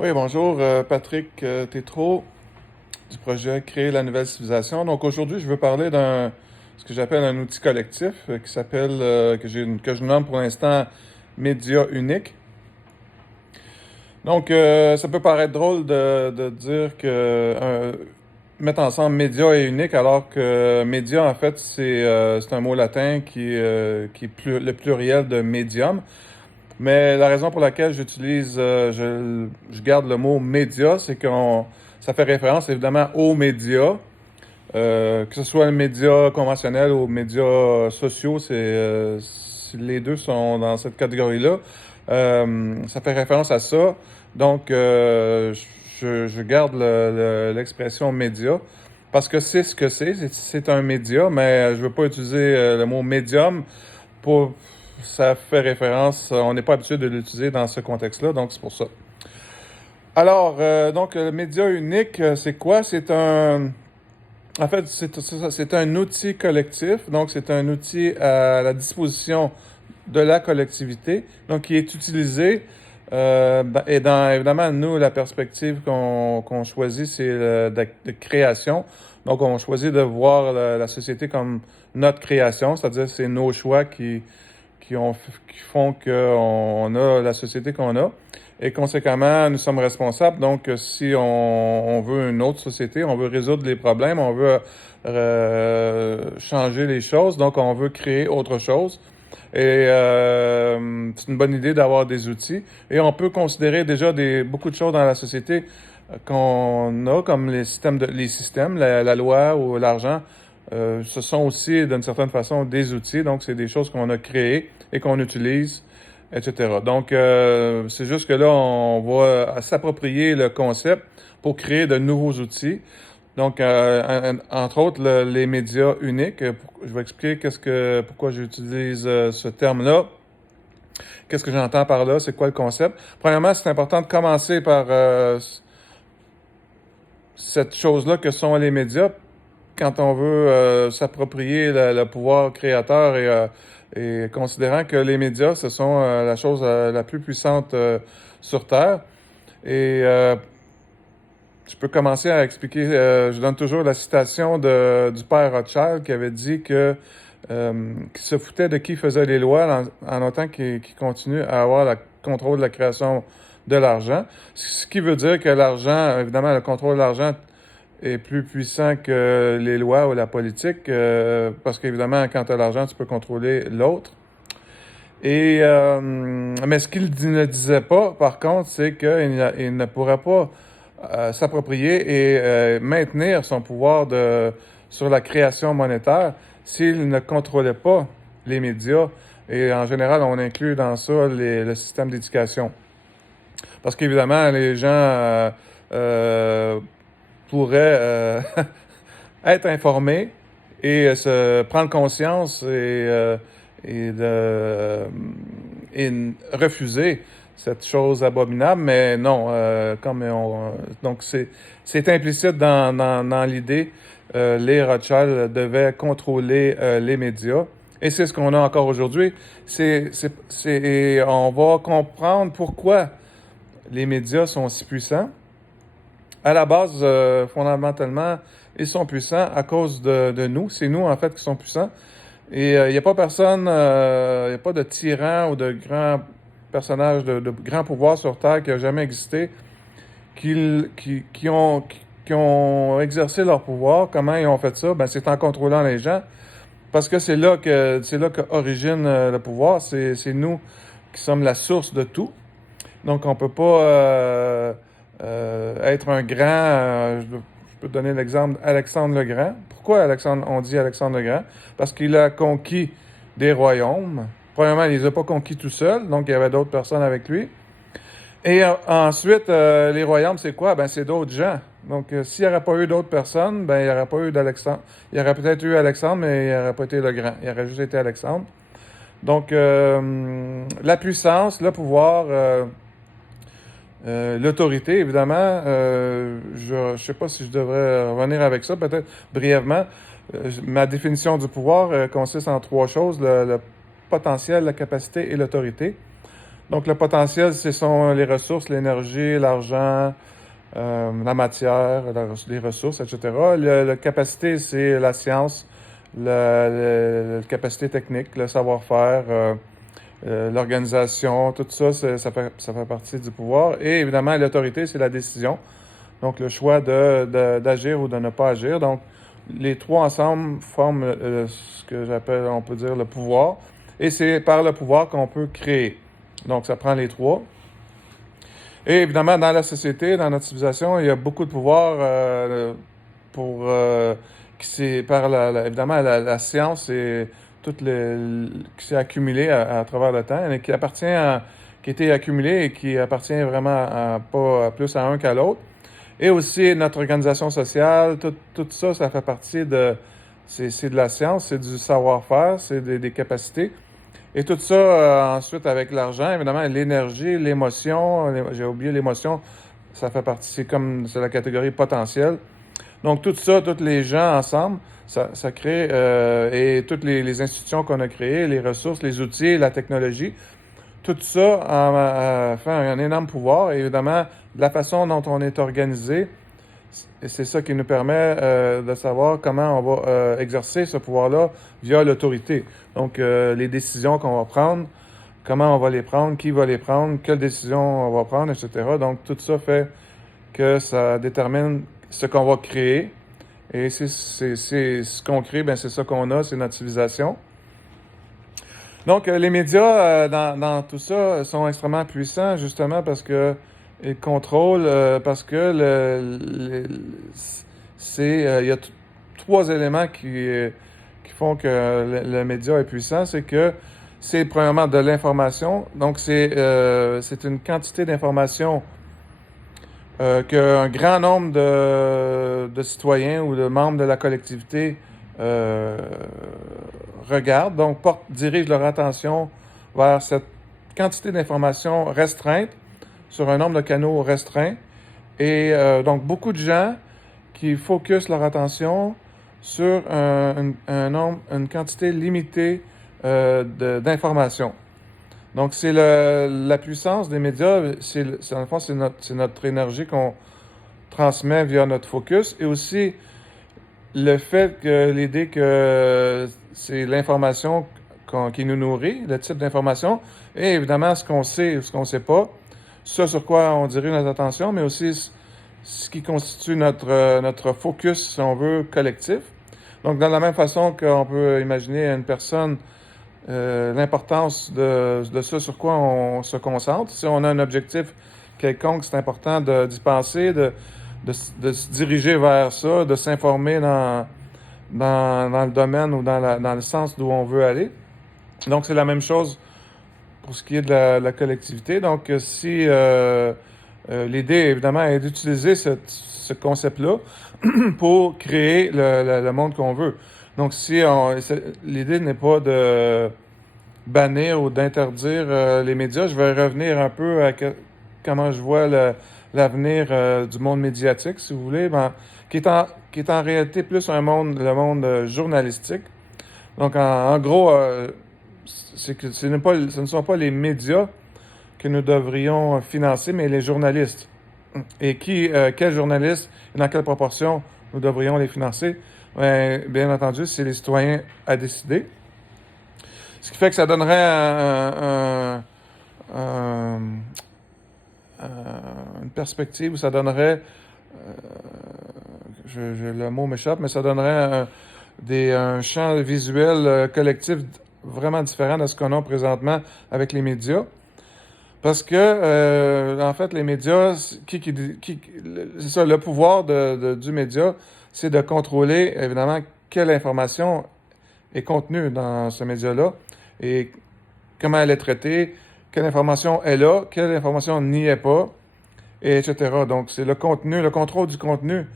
Oui, bonjour, Patrick Tétrault du projet Créer la nouvelle civilisation. Donc aujourd'hui, je veux parler d'un ce que j'appelle un outil collectif qui s'appelle que je nomme pour l'instant Média unique. Donc ça peut paraître drôle de dire que mettre ensemble média et unique alors que média en fait c'est un mot latin qui est le pluriel de médium. Mais la raison pour laquelle je garde le mot média, c'est ça fait référence évidemment aux médias, que ce soit les médias conventionnels ou les médias sociaux, les deux sont dans cette catégorie-là. Ça fait référence à ça. Donc, je garde l'expression média parce que c'est ce que c'est. C'est un média, mais je veux pas utiliser le mot médium pour ça fait référence, on n'est pas habitué de l'utiliser dans ce contexte-là, donc c'est pour ça. Alors, donc, le média unique, c'est quoi? En fait, c'est un outil collectif, donc c'est un outil à la disposition de la collectivité, donc qui est utilisé, et évidemment, nous, la perspective qu'on choisit, c'est de création. Donc, on choisit de voir la société comme notre création, c'est-à-dire c'est nos choix qui font qu'on a la société qu'on a. Et conséquemment, nous sommes responsables. Donc, si on veut une autre société, on veut résoudre les problèmes, on veut changer les choses, donc on veut créer autre chose. Et c'est une bonne idée d'avoir des outils. Et on peut considérer déjà beaucoup de choses dans la société qu'on a, comme les systèmes, la loi ou l'argent. Ce sont aussi, d'une certaine façon, des outils. Donc, c'est des choses qu'on a créées et qu'on utilise, etc. Donc, c'est juste que là, on va s'approprier le concept pour créer de nouveaux outils. Donc, entre autres, les médias uniques. Je vais expliquer pourquoi j'utilise ce terme-là. Qu'est-ce que j'entends par là? C'est quoi le concept? Premièrement, c'est important de commencer par cette chose-là que sont les médias quand on veut s'approprier le pouvoir créateur et considérant que les médias, ce sont la chose la plus puissante sur Terre. Et je peux commencer à expliquer, je donne toujours la citation du père Rothschild qui avait dit qu'il se foutait de qui faisait les lois en autant qu'il continue à avoir le contrôle de la création de l'argent. Ce qui veut dire que l'argent, évidemment, le contrôle de l'argent est plus puissant que les lois ou la politique, parce qu'évidemment, quand tu as l'argent, tu peux contrôler l'autre. Mais ce qu'il ne disait pas, par contre, c'est qu'il ne pourrait pas s'approprier et maintenir son pouvoir sur la création monétaire s'il ne contrôlait pas les médias. Et en général, on inclut dans ça le système d'éducation. Parce qu'évidemment, les gens pourraient être informés et se prendre conscience et refuser cette chose abominable, mais non, donc c'est implicite dans l'idée, les Rothschild devaient contrôler les médias, et c'est ce qu'on a encore aujourd'hui. On va comprendre pourquoi les médias sont si puissants. À la base, fondamentalement, ils sont puissants à cause de nous. C'est nous, en fait, qui sommes puissants. Et il n'y a pas personne, il n'y a pas de tyran ou de grand personnage de grand pouvoir sur Terre qui a jamais existé, qui ont exercé leur pouvoir. Comment ils ont fait ça? Ben, c'est en contrôlant les gens. Parce que c'est là qu'origine le pouvoir. C'est nous qui sommes la source de tout. Donc, on peut pas être un grand. Je peux donner l'exemple d'Alexandre le Grand. Pourquoi on dit Alexandre le Grand? Parce qu'il a conquis des royaumes. Premièrement, il ne les a pas conquis tout seul, donc il y avait d'autres personnes avec lui. Et ensuite, les royaumes, c'est quoi? Ben, c'est d'autres gens. Donc, s'il n'y aurait pas eu d'autres personnes, ben, il n'y aurait pas eu d'Alexandre. Il y aurait peut-être eu Alexandre, mais il n'aurait pas été le Grand. Il aurait juste été Alexandre. Donc, la puissance, le pouvoir, l'autorité, évidemment, je ne sais pas si je devrais revenir avec ça, peut-être brièvement. Ma définition du pouvoir consiste en trois choses, le potentiel, la capacité et l'autorité. Donc, le potentiel, ce sont les ressources, l'énergie, l'argent, la matière, les ressources, etc. La capacité, c'est la science, la capacité technique, le savoir-faire, l'organisation, tout ça, ça fait partie du pouvoir. Et évidemment, l'autorité, c'est la décision. Donc, le choix d'agir ou de ne pas agir. Donc, les trois ensemble forment ce que j'appelle, on peut dire, le pouvoir. Et c'est par le pouvoir qu'on peut créer. Donc, ça prend les trois. Et évidemment, dans la société, dans notre civilisation, il y a beaucoup de pouvoir pour qui c'est par évidemment la science et tout qui s'est accumulé à travers le temps et qui qui a été accumulé et qui appartient vraiment pas plus à un qu'à l'autre. Et aussi notre organisation sociale, tout ça, ça fait partie c'est de la science, c'est du savoir-faire, c'est des capacités. Et tout ça, ensuite, avec l'argent, évidemment, l'énergie, l'émotion, j'ai oublié l'émotion, ça fait partie, c'est la catégorie potentielle. Donc, tout ça, tous les gens ensemble, ça crée, et toutes les institutions qu'on a créées, les ressources, les outils, la technologie, tout ça fait un énorme pouvoir. Et évidemment, la façon dont on est organisé, c'est ça qui nous permet de savoir comment on va exercer ce pouvoir-là via l'autorité. Donc, les décisions qu'on va prendre, comment on va les prendre, qui va les prendre, quelles décisions on va prendre, etc. Donc, tout ça fait que ça détermine ce qu'on va créer. Et c'est ce qu'on crée, ben c'est ça qu'on a, c'est notre civilisation. Donc, les médias dans tout ça sont extrêmement puissants, justement parce que ils contrôlent, parce que il y a trois éléments qui font que le média est puissant. C'est que c'est premièrement de l'information. Donc, c'est une quantité d'informations qu'un grand nombre de citoyens ou de membres de la collectivité regardent, donc dirigent leur attention vers cette quantité d'informations restreinte sur un nombre de canaux restreint. Et donc, beaucoup de gens qui focusent leur attention sur une quantité limitée d'informations. Donc, c'est la puissance des médias, dans le fond, c'est notre énergie qu'on transmet via notre focus et aussi le fait que l'idée que c'est l'information qui nous nourrit, le type d'information, et évidemment ce qu'on sait ou ce qu'on ne sait pas, ce sur quoi on dirige notre attention, mais aussi ce qui constitue notre focus, si on veut, collectif. Donc, de la même façon qu'on peut imaginer une personne l'importance de ce sur quoi on se concentre. Si on a un objectif quelconque, c'est important d'y penser, de se diriger vers ça, de s'informer dans le domaine ou dans le sens d'où on veut aller. Donc, c'est la même chose pour ce qui est de la collectivité. Donc, si l'idée, évidemment, est d'utiliser ce concept-là pour créer le monde qu'on veut. Donc, l'idée n'est pas de bannir ou d'interdire les médias. Je vais revenir un peu à comment je vois l'avenir du monde médiatique, si vous voulez, qui est en réalité plus le monde journalistique. Donc, en gros, ce ne sont pas les médias que nous devrions financer, mais les journalistes. Et quels journalistes et dans quelle proportion nous devrions les financer? Bien entendu, c'est les citoyens à décider. Ce qui fait que ça donnerait une perspective où ça donnerait, le mot m'échappe, mais ça donnerait un champ visuel collectif vraiment différent de ce qu'on a présentement avec les médias. Parce que, en fait, les médias, c'est ça, le pouvoir du média, c'est de contrôler, évidemment, quelle information est contenue dans ce média-là et comment elle est traitée, quelle information est là, quelle information n'y est pas, et etc. Donc, c'est le contenu, le contrôle du contenu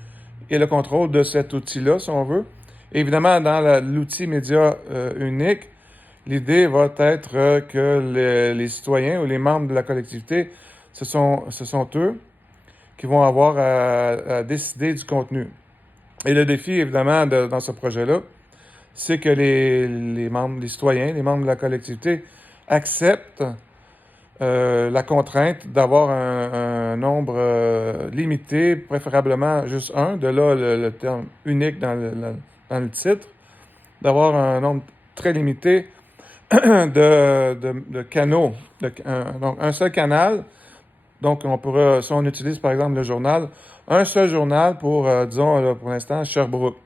et le contrôle de cet outil-là, si on veut. Et évidemment, dans l'outil média unique, l'idée va être que les citoyens ou les membres de la collectivité, ce sont eux qui vont avoir à décider du contenu. Et le défi, évidemment, dans ce projet-là, c'est que les citoyens, les membres de la collectivité acceptent la contrainte d'avoir un nombre limité, préférablement juste un, de là le terme unique dans le titre, d'avoir un nombre très limité de canaux. Donc, un seul canal. Donc, si on utilise par exemple le journal, un seul journal pour, disons, là, pour l'instant, Sherbrooke.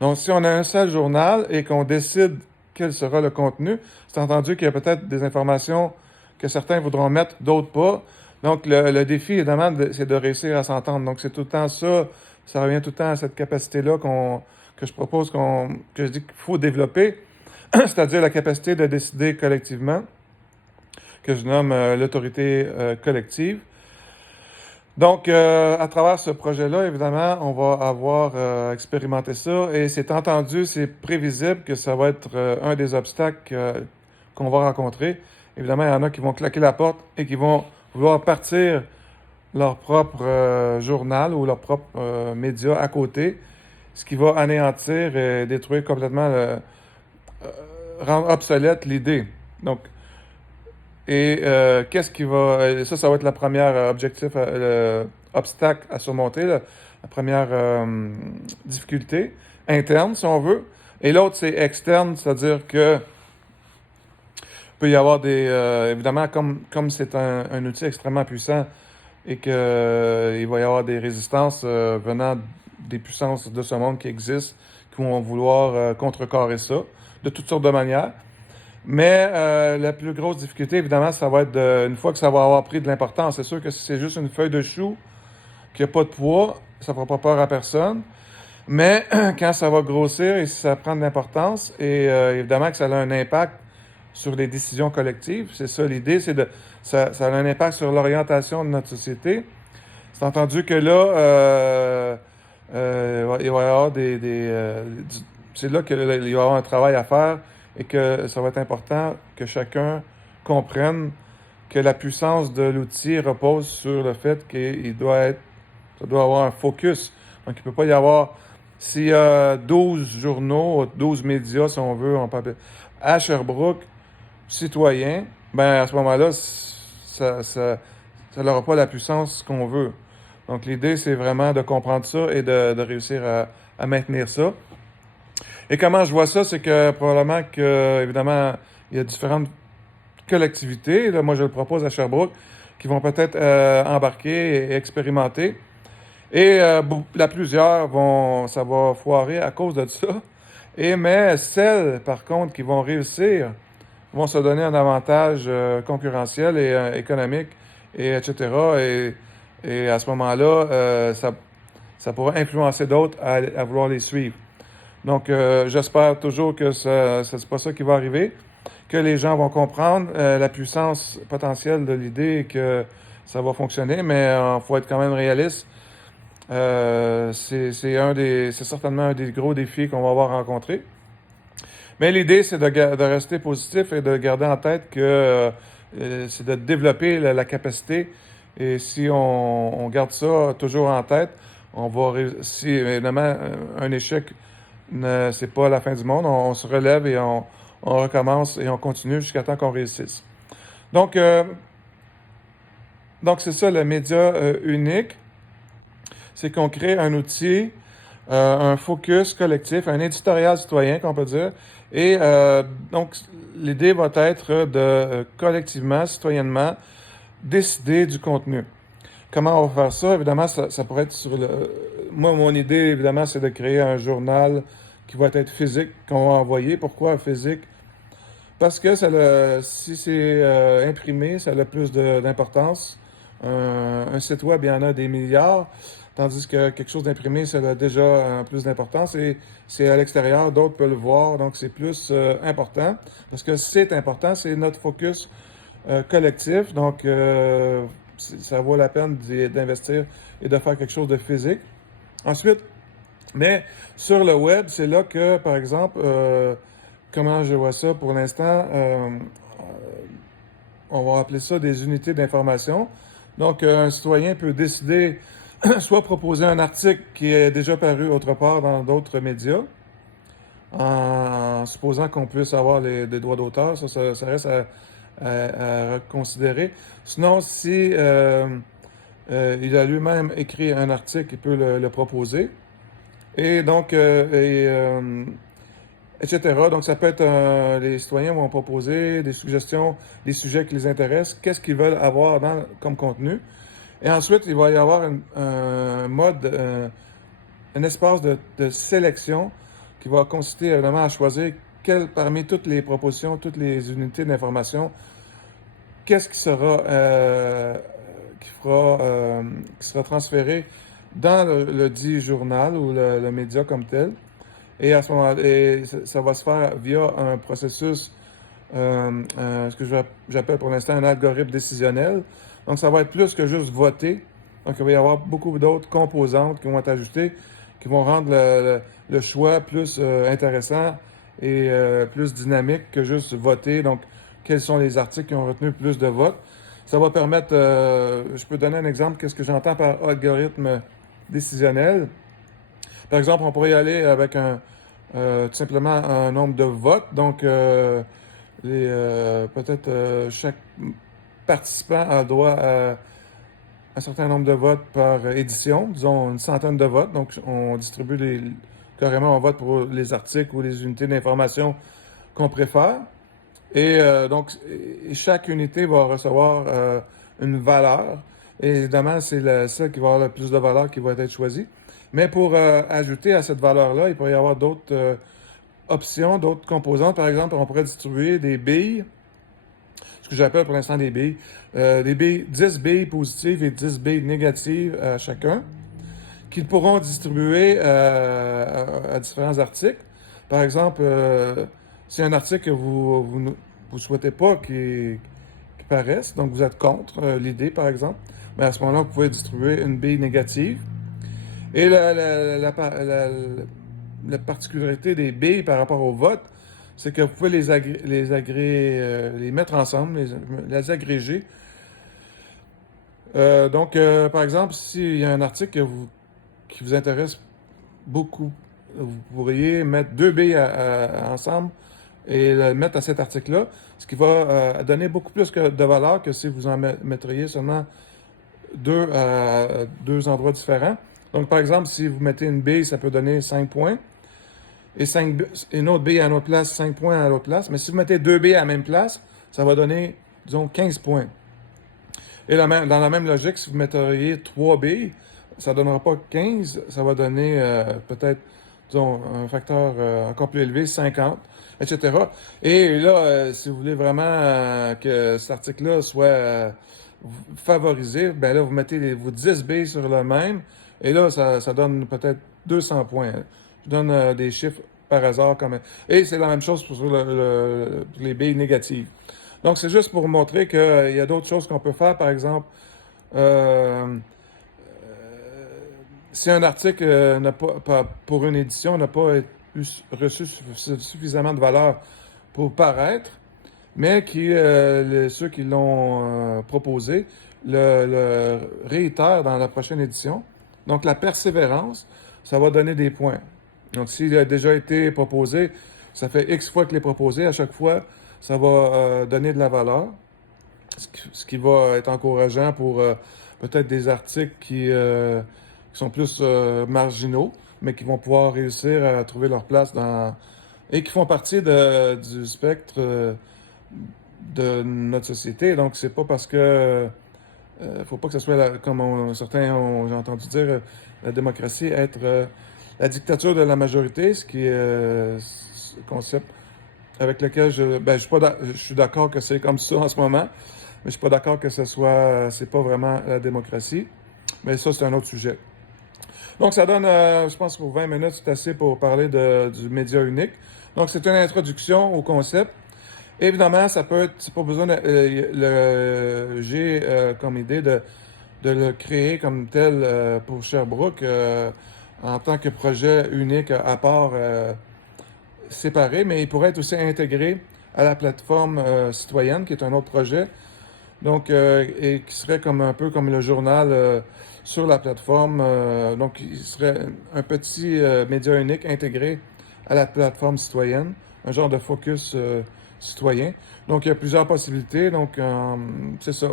Donc, si on a un seul journal et qu'on décide quel sera le contenu, c'est entendu qu'il y a peut-être des informations que certains voudront mettre, d'autres pas. Donc, le défi, évidemment, c'est de réussir à s'entendre. Donc, c'est tout le temps ça, ça revient tout le temps à cette capacité-là que je propose, que je dis qu'il faut développer, c'est-à-dire la capacité de décider collectivement, que je nomme l'autorité collective. Donc, à travers ce projet-là, évidemment, on va avoir expérimenté ça et c'est entendu, c'est prévisible que ça va être un des obstacles qu'on va rencontrer. Évidemment, il y en a qui vont claquer la porte et qui vont vouloir partir leur propre journal ou leur propre média à côté, ce qui va anéantir et détruire complètement, rendre obsolète l'idée. Donc, qu'est-ce qui va... Ça va être la première objectif, obstacle à surmonter, la première difficulté interne, si on veut. Et l'autre, c'est externe, c'est-à-dire que peut y avoir évidemment, comme c'est un outil extrêmement puissant et qu'il va y avoir des résistances venant des puissances de ce monde qui existent, qui vont vouloir contrecarrer ça de toutes sortes de manières. Mais la plus grosse difficulté, évidemment, ça va être une fois que ça va avoir pris de l'importance. C'est sûr que si c'est juste une feuille de chou qui n'a pas de poids, ça ne fera pas peur à personne. Mais quand ça va grossir et si ça prend de l'importance, et évidemment que ça a un impact sur les décisions collectives, c'est ça l'idée, ça a un impact sur l'orientation de notre société. C'est entendu que là, il va y avoir c'est là qu'il va y avoir un travail à faire et que ça va être important que chacun comprenne que la puissance de l'outil repose sur le fait ça doit avoir un focus. Donc, il ne peut pas y avoir, s'il y a 12 journaux, 12 médias, si on veut, à Sherbrooke, citoyens, ben à ce moment-là, ça n'aura pas la puissance qu'on veut. Donc, l'idée, c'est vraiment de comprendre ça et de réussir à maintenir ça. Et comment je vois ça, c'est que probablement que, évidemment, il y a différentes collectivités, là, moi je le propose à Sherbrooke, qui vont peut-être embarquer et expérimenter. Et plusieurs ça va foirer à cause de ça. Mais celles, par contre, qui vont réussir, vont se donner un avantage concurrentiel et économique, etc. Et à ce moment-là, ça pourra influencer d'autres à vouloir les suivre. Donc, j'espère toujours que c'est pas ça qui va arriver, que les gens vont comprendre la puissance potentielle de l'idée et que ça va fonctionner, mais il faut être quand même réaliste. C'est certainement un des gros défis qu'on va avoir rencontrés. Mais l'idée, c'est de rester positif et de garder en tête que c'est de développer la capacité. Et si on garde ça toujours en tête, on va réussir. Évidemment, un échec, c'est pas la fin du monde. On se relève et on recommence et on continue jusqu'à temps qu'on réussisse. Donc c'est ça le média unique. C'est qu'on crée un outil, un focus collectif, un éditorial citoyen, qu'on peut dire. Et donc, l'idée va être de collectivement, citoyennement, décider du contenu. Comment on va faire ça? Évidemment, ça pourrait être Moi, mon idée, évidemment, c'est de créer un journal qui va être physique, qu'on va envoyer. Pourquoi physique? Parce que si c'est imprimé, ça a plus d'importance. Un site web, il y en a des milliards, tandis que quelque chose d'imprimé, ça a déjà plus d'importance et c'est à l'extérieur, d'autres peuvent le voir, donc c'est plus important. Parce que c'est important, c'est notre focus collectif, donc ça vaut la peine d'investir et de faire quelque chose de physique. Ensuite, mais sur le web, c'est là que, par exemple, comment je vois ça pour l'instant, on va appeler ça des unités d'information. Donc, un citoyen peut décider, soit proposer un article qui est déjà paru autre part dans d'autres médias, en supposant qu'on puisse avoir des droits d'auteur. Ça reste à reconsidérer. Sinon, si il a lui-même écrit un article, il peut le proposer. Et donc, etc. Donc, ça peut être, les citoyens vont proposer des suggestions, des sujets qui les intéressent, qu'est-ce qu'ils veulent avoir comme contenu. Et ensuite, il va y avoir un mode, un espace de sélection qui va consister évidemment à choisir parmi toutes les propositions, toutes les unités d'information, qu'est-ce qui sera transféré dans le dit journal ou le média comme tel. Et à ce moment-là, ça va se faire via un processus, ce que j'appelle pour l'instant un algorithme décisionnel. Donc, ça va être plus que juste voter. Donc, il va y avoir beaucoup d'autres composantes qui vont être ajoutées, qui vont rendre le choix plus intéressant et plus dynamique que juste voter. Donc, quels sont les articles qui ont retenu plus de votes. Ça va permettre, je peux donner un exemple, qu'est-ce que j'entends par algorithme décisionnel. Par exemple, on pourrait y aller avec tout simplement un nombre de votes. Donc, peut-être chaque participant a droit à un certain nombre de votes par édition, disons une centaine de votes. Donc, on distribue carrément un vote pour les articles ou les unités d'information qu'on préfère. Et donc, chaque unité va recevoir une valeur. Et évidemment, c'est celle qui va avoir le plus de valeur qui va être choisie. Mais pour ajouter à cette valeur-là, il pourrait y avoir d'autres options, d'autres composantes. Par exemple, on pourrait distribuer des billes, ce que j'appelle pour l'instant des billes, 10 billes positives et 10 billes négatives à chacun, qu'ils pourront distribuer à différents articles. Par exemple, si un article que vous souhaitez pas qu'il paraisse, donc vous êtes contre l'idée, par exemple, mais à ce moment-là, vous pouvez distribuer une bille négative. Et la particularité des billes par rapport au vote, c'est que vous pouvez les mettre ensemble, les agréger. Donc, par exemple, s'il y a un article qui vous intéresse beaucoup, vous pourriez mettre deux billes ensemble et le mettre à cet article-là, ce qui va donner beaucoup plus de valeur que si vous en mettriez seulement deux à deux endroits différents. Donc, par exemple, si vous mettez une bille, ça peut donner 5 points. Et une autre bille à une autre place, 5 points à l'autre place. Mais si vous mettez deux billes à la même place, ça va donner, disons, 15 points. Et dans la même logique, si vous metteriez 3 billes, ça ne donnera pas 15, ça va donner peut-être, disons, un facteur encore plus élevé, 50, etc. Et là, si vous voulez vraiment que cet article-là soit favorisé, ben là, vous mettez vos 10 billes sur le même, et là, ça donne peut-être 200 points. Je donne des chiffres par hasard. Et c'est la même chose pour les billes négatives. Donc, c'est juste pour montrer qu'il y a d'autres choses qu'on peut faire. Par exemple, si un article pour une édition n'a pas reçu suffisamment de valeur pour paraître, mais ceux qui l'ont proposé le réitèrent dans la prochaine édition. Donc, la persévérance, ça va donner des points. Donc, s'il a déjà été proposé, ça fait X fois qu'il est proposé. À chaque fois, ça va donner de la valeur, ce qui va être encourageant pour peut-être des articles qui sont plus marginaux, mais qui vont pouvoir réussir à trouver leur place et qui font partie du spectre de notre société. Donc, c'est pas parce que faut pas que ce soit, comme certains j'ai entendu dire, la démocratie être la dictature de la majorité, ce qui est ce concept avec lequel je suis d'accord que c'est comme ça en ce moment, mais je suis pas d'accord que c'est pas vraiment la démocratie. Mais ça, c'est un autre sujet. Donc, ça donne, je pense, pour 20 minutes, c'est assez pour parler du média unique. Donc, c'est une introduction au concept. Évidemment, ça peut être, c'est pas besoin j'ai comme idée de le créer comme tel pour Sherbrooke en tant que projet unique à part séparé, mais il pourrait être aussi intégré à la plateforme citoyenne, qui est un autre projet, donc et qui serait comme un peu comme le journal sur la plateforme. Donc, il serait un petit média unique intégré à la plateforme citoyenne, un genre de focus citoyen. Donc, il y a plusieurs possibilités. Donc, c'est ça.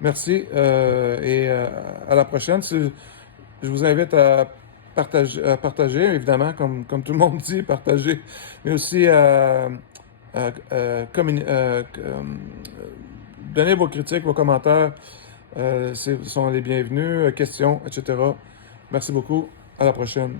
Merci à la prochaine. Je vous invite à partager, évidemment, comme tout le monde dit, partager, mais aussi donner vos critiques, vos commentaires. Sont les bienvenus, questions, etc. Merci beaucoup. À la prochaine.